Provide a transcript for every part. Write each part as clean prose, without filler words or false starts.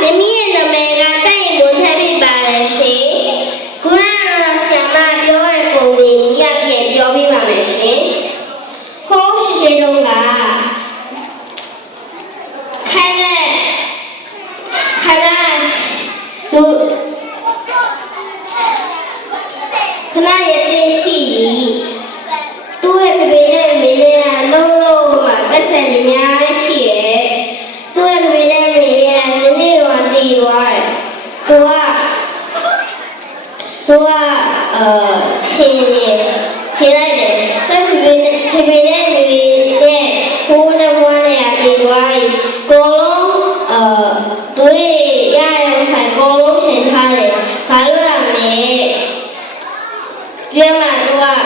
မမီးရဲ့နာမည်ကတိုက်ရင်မိုးထက်ဖြစ်ပါတယ်ရှင်ခုနကတော့ဆရာမပြောတဲ့ပုံလေးမြတ်ပြန်ပြောပြပါမယ်ရှင်ဟိုးရှိတုန်းကခဏရဲ့သိရှိသူ့ရဲ့ဖေဖေနဲ့မေလေးကလုံးမှာပတ်စံနေများရှိရဲ့သူ့ရဲ့ဖေဖေနဲ့မေလေးကနည်းနည်းတော့တည်သွားတယ်သူကထင်းလိုက်တယ်သူ့ဖေဖေနဲ့မေလေးနဲ့ဘိုးနဲ့ဘွားနဲ့တည်သွားပြီကိုလုံးသူ့ရတဲ့ဆိုင်ကိုလုံးထင်ထားတယ်ဘာလို့လဲပြန်มาတော့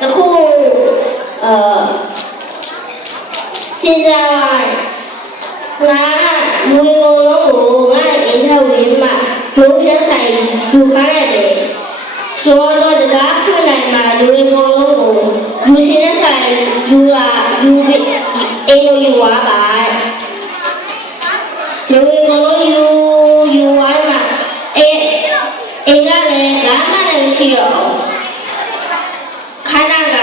တခုစဉ်းစားငါလူကိုယ်လုံးကိုငါအိမ်ထဲဝင်မှာလူပြဆိုင်လူခိုင်းရတယ်ဆိုတော့တကားဖွင့်နိုင်မှာလူကိုယ်လုံးကိုလူရှင်ဆိုင်လူအိမ်လိုယူသွားပါလူကိုယ်လုံးယူသွားမှာအိမ်ကလည်းဘာမှလည်းမရှိတော့ခန္ဓာက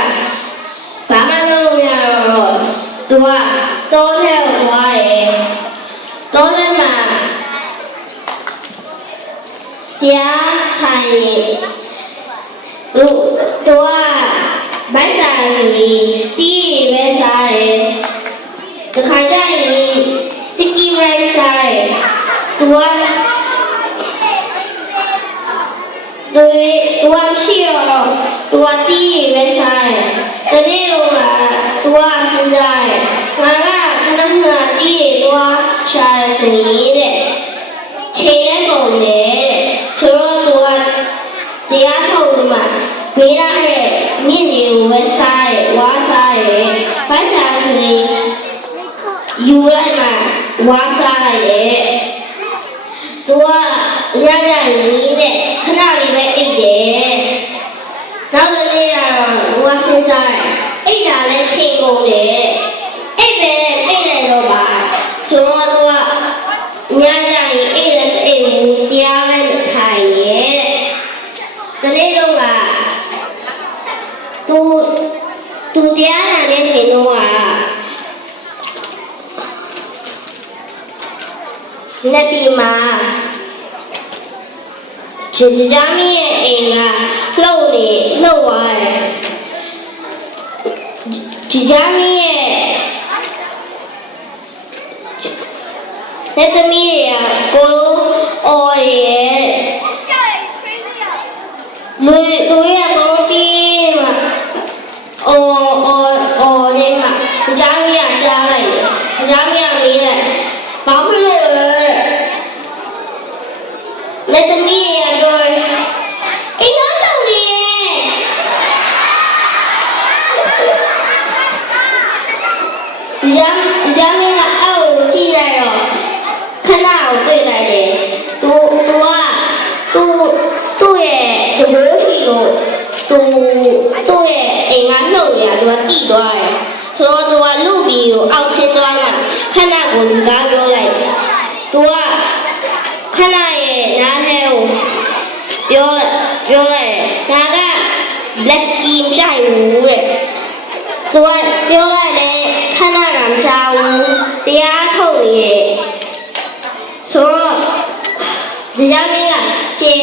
ဘာမှလုပ်မရတော့သူကတောထဲကိုသွားတယ်တောထဲမှာတရားထိုင်သူကဗိုက်စားဆိုရင်တီးပဲစားတယ်တခါကျရင် sticky rice စားတယ်သူကသူမရှိတော့သူကတီးပဲစားတယ်တနေ့တော့သူကစဉ်းစားတယ်ငါကခဏတီးတော့ရှာရဆိုရင်တဲ့ချိန်ရကုန်တယ်ဆိုတော့သူကတရားထုတ်မှာဘေးရတဲ့မြင့်တွေကိုပဲစားတယ်ဝါစားတယ်ဘိုက်စားဆိုရင်ယူလိုက်မှဝါစားလိုက်တယ်သူကရရရင်တဲ့ခဏလေးပဲအိတ်တယ်နောက်တစ်နေ့ကတော့သူကစဉ်းစားတယ်အိတ်တာလည်းချိန်ကုန်တယ်အိတ်ပဲအိတ်တယ်တော့ပါဆိုတော့သူကညညရင်အိတ်လည်းအိတ်ဘူးတရားပဲထိုင်ရဲ့ဒီနေ့တော့ကသူတရားနာနေတယ်တော့လက်ပြီးမှာဂျီဂျာမီရဲ့အိမ်ကလှုပ်သွားတယ်ဂျီဂျာမီရဲ့လက်သမီးတွေကကိုအော်ရဲ့လူရတော့ပြီးမှာအော်လေးမှာဂျီဂျာမီကကြားလိုက်တယ်ဂျီဂျာမီကမေးလိုက်ဘာဖြစ်လို့လဲလက်သမီးရတော့အိမ်တော့တော့လေဂျာမင်းကအောက်ကြည့်ရတော့ခဏကိုတွေ့လိုက်တယ်သူရဲ့တဘိုးရှိလို့သူ့ရဲ့အိမ်ကနှုတ်နေတာသူကတိသွားတယ်ဆိုတော့သူကလူပြီးကိုအောက်ဆင်းသွားမှခဏကိုစကားပြောလိုက်တယ်သူကခဏရဲ့နားထဲကိုပြောလိုက်ငါကလက်ကီမကြိုက်ဘူးတဲ့သူကပြောလိုက်တယ်ခဏကမချဘူးတရားထုတ်နေရဲ့ဆိုတော့ဒီမင်းကကျေ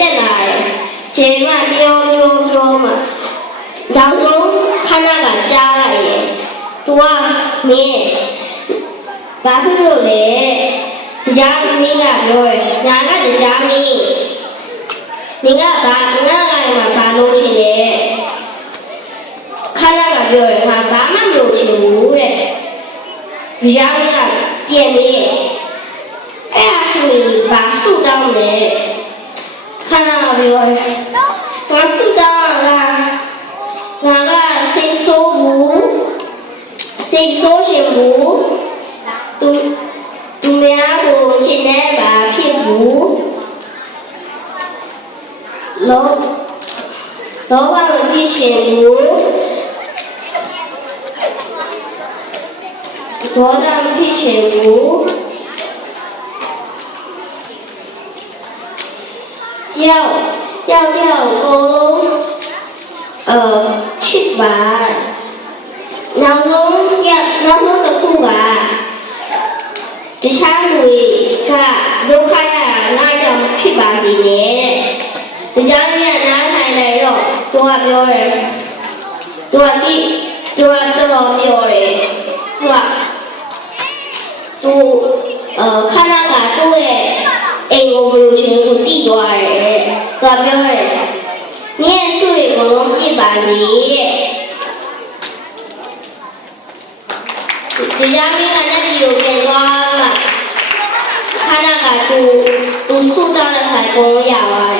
တက်လာတယ်ကျေမှပြောမှနောက်ဆုံးခဏကကြားလိုက်တယ်သူကမင်းဘာဖြစ်လို့လဲတရားမင်းကပြောတယ်ညာကတရားမင်းနင်ကဘာလို့ချင်လဲခဏကပြောတယ်ငါဘာမှမလုပ်ချင်ဘူးတဲ့တရားမင်းကပြန်နေအဲ့ဒါဆိုရင်ဘာဆုတောင်းလဲခဏကပြောတယ်ငါဆုတောင်းငါကစိတ်ဆိုးရှင်ဘူးသူများကိုချစ်နေပါဖြစ်ဘူးလောဘမဖြစ်ရှင်ဘူးဒေါသမဖြ ဖြစ်ချင်ဘူးယောက်ကိုချစ်ပါနောက်ဆုံးတစ်ခုကတခြားလူကဒုက္ခရတာနားကြောင့်ဖြစ်ပါစေနဲ့တရားမင်းကနားထိုင်လိုက်တော့သူကပြောတယ်သူကတော်တော်ပြောတယ်သူခဏကသူ့ရဲ့အိမ်ကိုဘယ်လိုချင်ကိုတီးသွားတယ်သူကပြောတယ်မြင့်ဆွေဘလုံးပြပါစေတဲ့တရားမင်းကလက်ဒီကိုပြန်သွားမှခဏကသူဆူတောင်းတဲ့ဆိုင်ကိုရပါတယ်